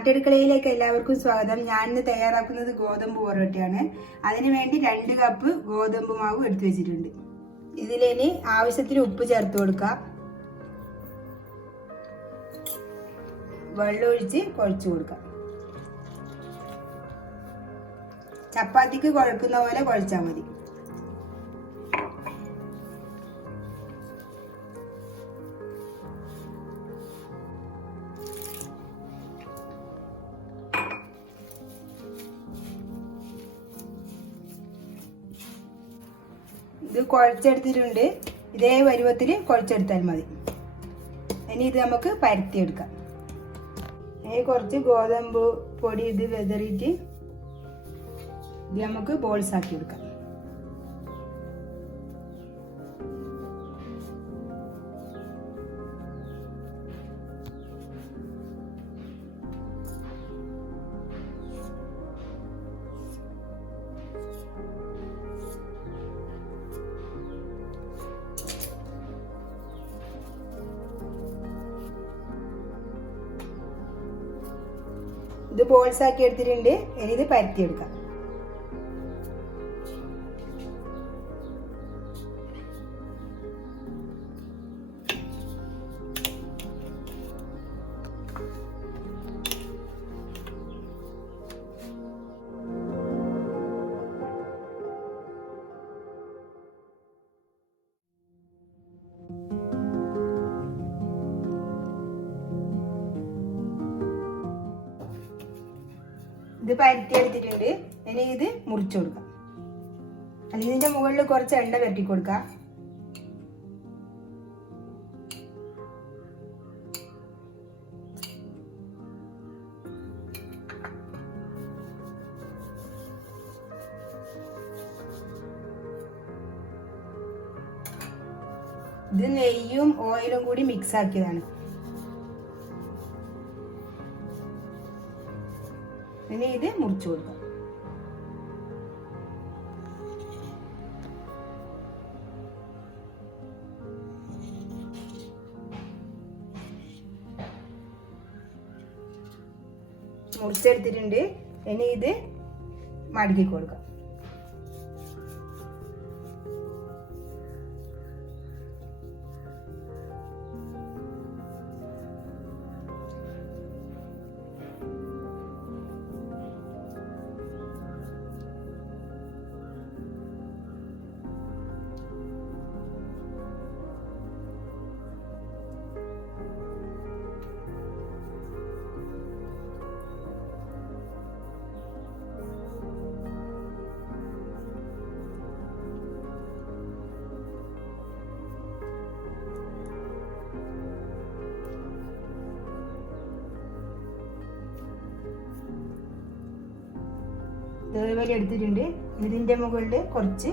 നാട്ടടുക്കളയിലേക്ക് എല്ലാവർക്കും സ്വാഗതം. ഞാൻ ഇന്ന് തയ്യാറാക്കുന്നത് ഗോതമ്പ് പൊറോട്ടയാണ്. അതിനുവേണ്ടി 2 കപ്പ് ഗോതമ്പ് മാവ് എടുത്തു വെച്ചിട്ടുണ്ട്. ഇതിലിനി ആവശ്യത്തിന് ഉപ്പ് ചേർത്ത് കൊടുക്കാം. വെള്ളം ഒഴിച്ച് കുഴച്ചു കൊടുക്കാം. ചപ്പാത്തിക്ക് കുഴക്കുന്ന പോലെ കുഴച്ചാൽ മതി. ഇത് കുഴച്ചെടുത്തിട്ടുണ്ട്. ഇതേ പരുവത്തിൽ കുഴച്ചെടുത്താൽ മതി. ഇനി ഇത് നമുക്ക് പരത്തിയെടുക്കാം. ഇനി കുറച്ച് ഗോതമ്പ് പൊടി ഇത് വെതറിയിട്ട് ഇത് നമുക്ക് ബോൾസ് ആക്കി എടുക്കാം. ഇത് ബോൾസ് ആക്കി എടുത്തിട്ടുണ്ട്. ഇനി ഇത് പരത്തിയെടുക്കാം. ഇത് പരത്തിയെടുത്തിട്ടുണ്ട്. ഇനി ഇത് മുറിച്ചു കൊടുക്കാം. അല്ലെങ്കിൽ ഇതിന്റെ മുകളിൽ കുറച്ച് എണ്ണ പരട്ടി കൊടുക്കാം. ഇത് നെയ്യും ഓയിലും കൂടി മിക്സ് ആക്കിയതാണ്. ഇനി ഇത് മുറിച്ചു കൊടുക്കാം. മുറിച്ചെടുത്തിട്ടുണ്ട്. ഇനി ഇത് മടക്കി കൊടുക്കാം. ഇതേപോലെ എടുത്തിട്ടുണ്ട്. ഇതിന്റെ മുകളിൽ കുറച്ച്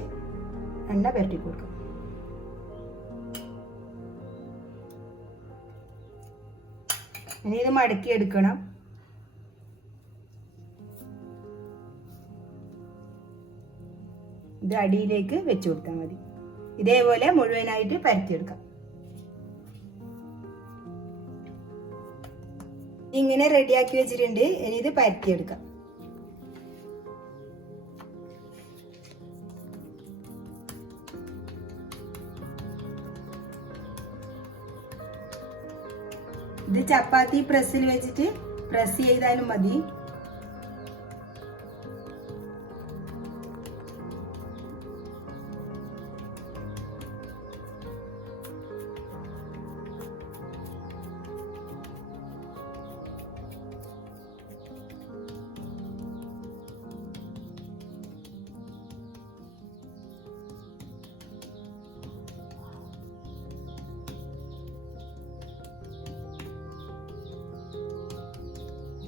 എണ്ണ പരട്ടി കൊടുക്കും. ഇനി ഇത് മടക്കി എടുക്കണം. ഇത് അടിയിലേക്ക് വെച്ചു കൊടുത്താൽ മതി. ഇതേപോലെ മുഴുവനായിട്ട് പരത്തിയെടുക്കാം. ഇങ്ങനെ റെഡിയാക്കി വെച്ചിട്ടുണ്ട്. ഇനി ഇത് പരത്തിയെടുക്കാം. ഇത് ചപ്പാത്തി പ്രസ്സിൽ വെച്ചിട്ട് പ്രസ് ചെയ്താലും മതി.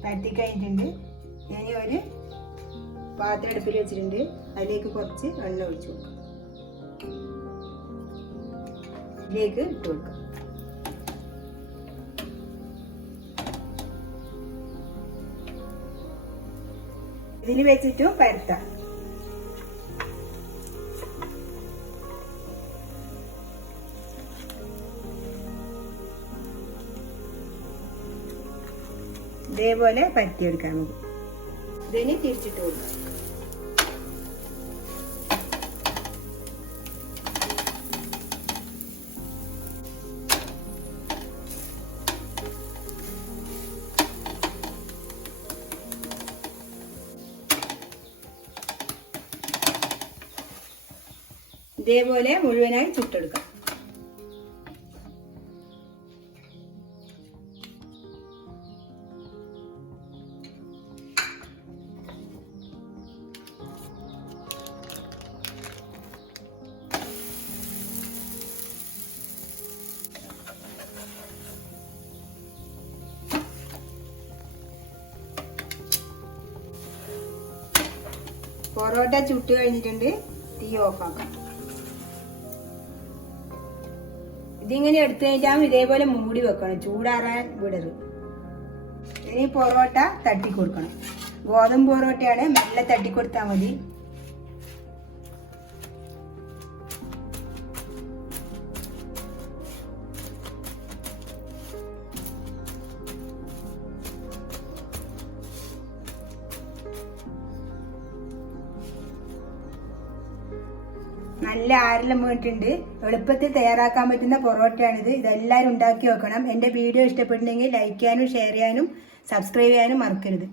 പരത്തി കഴിഞ്ഞിട്ടുണ്ട്. ഇനി ഒരു പാത്രം അടുപ്പിൽ വെച്ചിട്ടുണ്ട്. അതിലേക്ക് കുറച്ച് എണ്ണ ഒഴിച്ചു കൊടുക്കാം. ഇതിലേക്ക് ഇട്ട് കൊടുക്കാം. ഇതിൽ വെച്ചിട്ട് പരത്താം. ഇതേപോലെ പരത്തിയെടുക്കാം നമുക്ക്. ഇതിന് തിരിച്ചിട്ട് കൊടുക്കാം. ഇതേപോലെ മുഴുവനായി ചുട്ടെടുക്കാം. പൊറോട്ട ചുട്ട് കഴിഞ്ഞിട്ടുണ്ട്. തീ ഓഫാക്കാം. ഇതിങ്ങനെ എടുത്തു കഴിഞ്ഞാൽ ഇതേപോലെ മൂടി വെക്കണം, ചൂടാറാൻ വിടരുത്. ഇനി പൊറോട്ട തട്ടിക്കൊടുക്കണം. ഗോതമ്പ് പൊറോട്ടയാണ്, മെല്ലെ തട്ടിക്കൊടുത്താൽ മതി. നല്ല ആരെല്ലാം വീണിട്ടുണ്ട്. എളുപ്പത്തിൽ തയ്യാറാക്കാൻ പറ്റുന്ന പൊറോട്ടയാണിത്. ഇതെല്ലാവരും ഉണ്ടാക്കി വെക്കണം. എൻ്റെ വീഡിയോ ഇഷ്ടപ്പെട്ടുണ്ടെങ്കിൽ ലൈക്ക് ചെയ്യാനും ഷെയർ ചെയ്യാനും സബ്സ്ക്രൈബ് ചെയ്യാനും മറക്കരുത്.